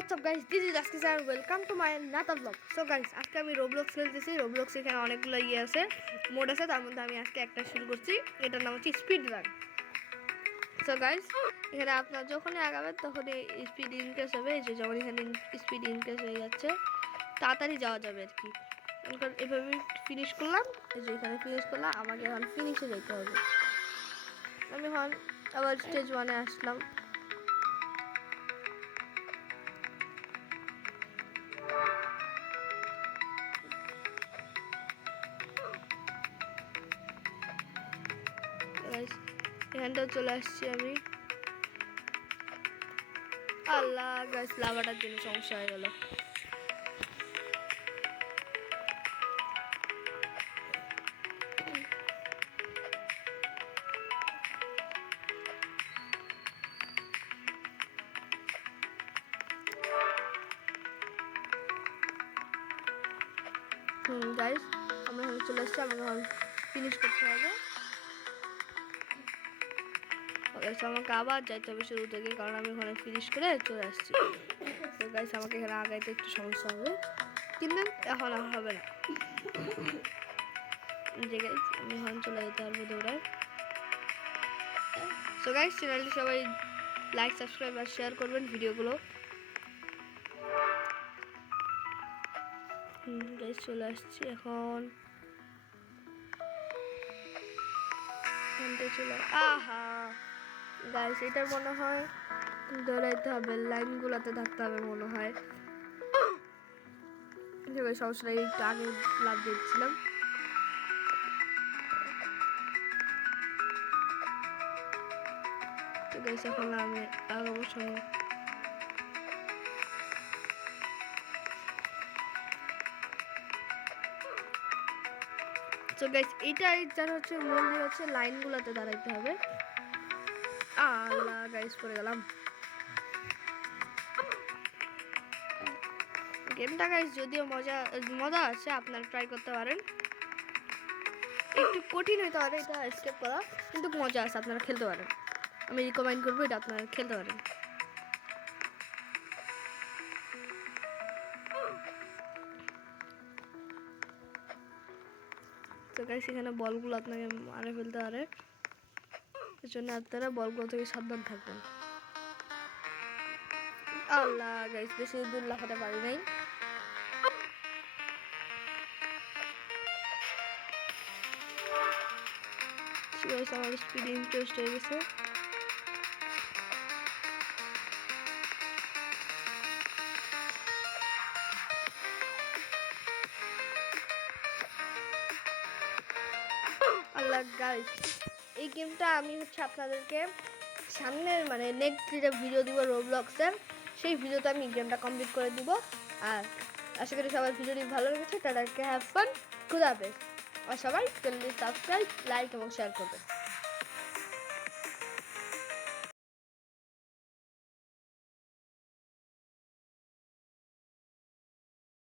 What's up guys, this is Askis and welcome to my another vlog. So guys, আজকে আমি Roblox খেলতেছি। Roblox এখানে অনেকগুলো আছে, মোড আছে, তার মধ্যে আমি আজকে একটা শুরু করছি। এটার নাম হচ্ছে স্পিড রান। সো গাইস, এখানে আপনারা যখনই আগাবেন তখনই স্পিড ইনক্রিজ হবে। এই যে যেমন এখানে স্পিড ইনক্রিজ হয়ে যাচ্ছে, তাড়াতাড়ি যাওয়া যাবে আর কি। এখন এভাবে ফিনিশ করলাম, এই যে এখানে ফিনিশ করলাম, আমাকে এখন ফিনিশে যেতে হবে। আমি এখন আবার স্টেজ 1-এ আসলাম। এখানটাও চলে আসছি আমি। আল্লাহ গাইস, লাভাটার জন্য সমস্যা হয়ে গেল। গাইস, আমরা এখানে চলে আসছি, আমাকে এখন ফিনিশ করতে হবে। আমাকে আবার যাইতে হবে শুরু থেকে, কারণ আমি ওখানে ফিনিশ করে চলে আসছি। তো গাইস, আমাকে এখানে আগাইতে একটু সমস্যা হবে, কিন্তু এখন আর হবে না। যে গাইস, আমি এখন চলে যেতে পারবো দৌড়ায়। সো গাইস, চ্যানেলটি সবাই লাইক, সাবস্ক্রাইব আর শেয়ার করবেন ভিডিওগুলো। গাইস, চলে আসছি এখন। চলে আহা গাইস, এটার মনে হয় দৌড়াইতে হবে, লাইনগুলোতে থাকতে হবে মনে হয়। সমস্যা একটু আগে লাভ দিচ্ছিলাম। তো গাইস, এখন আমি আগাবো সামনে। তো গাইস, এইটাই যার হচ্ছে মূল হচ্ছে লাইনগুলোতে দাঁড়াইতে হবে। আল্লাহ গাইস, পড়ে গেলাম। গেমটা গাইস যদিও মজা আছে, আপনারা ট্রাই করতে পারেন। একটু কঠিন হইতে পারে এটা স্কেপ করা, কিন্তু মজা আছে, আপনারা খেলতে পারেন। আমি রিকমেন্ড করবো এটা আপনারা খেলতে পারেন। তো গাইস, এখানে বলগুলো আপনাকে মারে ফেলতে পারে, এর জন্য আপনারা বলগুলো থেকে সাবধান থাকবেন। আল্লাহ গাইস, বেশি দূর লাফাতে পারি নাই। আমার স্পিড ইন্টারেস্ট হয়ে গেছে। আল্লাহ গাইস, এই গেমটা আমি হচ্ছে আপনাদেরকে সামনের নেক্সট যেটা ভিডিও দিব রোবলক্সের, সেই ভিডিওতে আমি গেমটা কমপ্লিট করে দিব। আর আশা করি সবার ভিডিওটি ভালো লেগেছে। তাদেরকে হ্যাভ ফান, খুদা হাফেজ। আর সবাই চ্যানেলটি সাবস্ক্রাইব, লাইক এবং শেয়ার করবে।